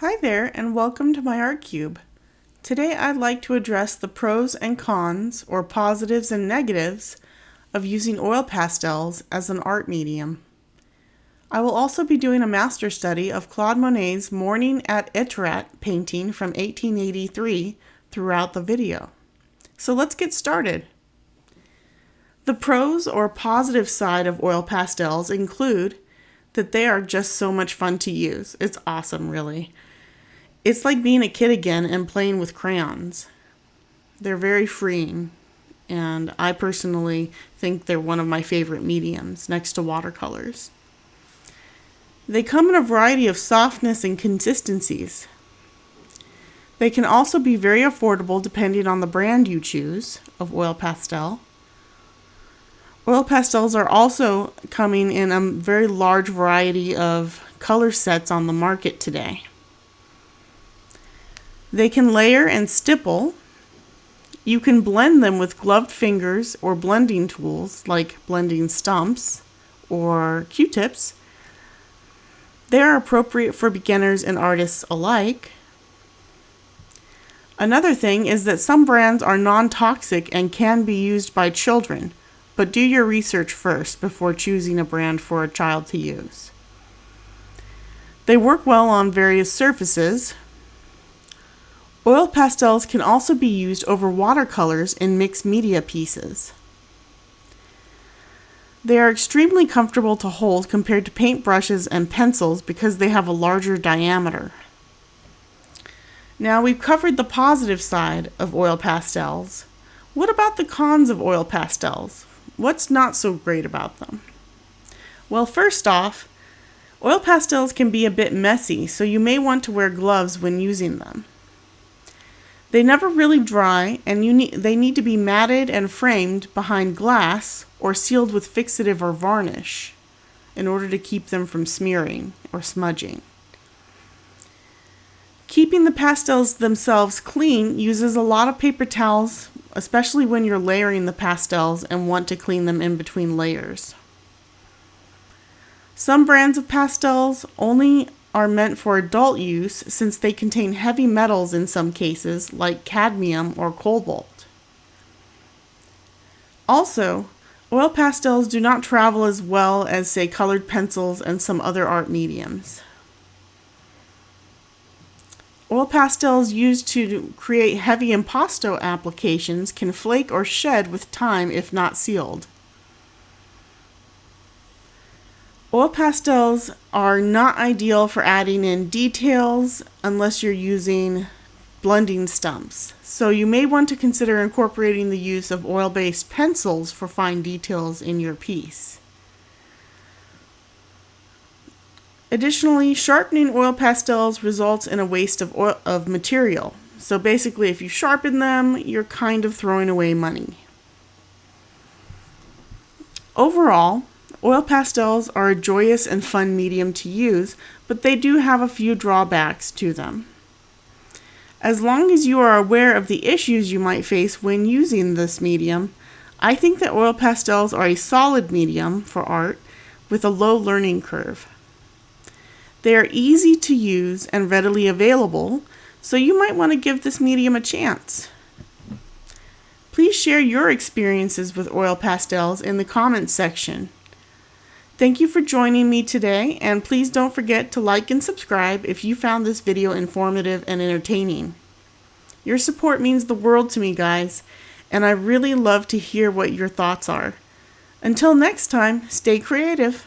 Hi there and welcome to MyArtCube. Today I'd like to address the pros and cons, or positives and negatives, of using oil pastels as an art medium. I will also be doing a master study of Claude Monet's Morning at Etretat painting from 1883 throughout the video. So let's get started. The pros or positive side of oil pastels include that they are just so much fun to use. It's awesome, really. It's like being a kid again and playing with crayons. They're very freeing, and I personally think they're one of my favorite mediums next to watercolors. They come in a variety of softness and consistencies. They can also be very affordable depending on the brand you choose of oil pastel. Oil pastels are also coming in a very large variety of color sets on the market today. They can layer and stipple. You can blend them with gloved fingers or blending tools like blending stumps or Q-tips. They are appropriate for beginners and artists alike. Another thing is that some brands are non-toxic and can be used by children, but do your research first before choosing a brand for a child to use. They work well on various surfaces. Oil pastels can also be used over watercolors in mixed media pieces. They are extremely comfortable to hold compared to paintbrushes and pencils because they have a larger diameter. Now we've covered the positive side of oil pastels. What about the cons of oil pastels? What's not so great about them? Well, first off, oil pastels can be a bit messy, so you may want to wear gloves when using them. They never really dry, and they need to be matted and framed behind glass or sealed with fixative or varnish in order to keep them from smearing or smudging. Keeping the pastels themselves clean uses a lot of paper towels, especially when you're layering the pastels and want to clean them in between layers. Some brands of pastels only are meant for adult use since they contain heavy metals in some cases like cadmium or cobalt. Also, oil pastels do not travel as well as, say, colored pencils and some other art mediums. Oil pastels used to create heavy impasto applications can flake or shed with time if not sealed. Oil pastels are not ideal for adding in details unless you're using blending stumps, so you may want to consider incorporating the use of oil-based pencils for fine details in your piece. Additionally, sharpening oil pastels results in a waste of material. So basically, if you sharpen them, you're kind of throwing away money. Overall, oil pastels are a joyous and fun medium to use, but they do have a few drawbacks to them. As long as you are aware of the issues you might face when using this medium, I think that oil pastels are a solid medium for art with a low learning curve. They are easy to use and readily available, so you might want to give this medium a chance. Please share your experiences with oil pastels in the comments section. Thank you for joining me today, and please don't forget to like and subscribe if you found this video informative and entertaining. Your support means the world to me, guys, and I really love to hear what your thoughts are. Until next time, stay creative.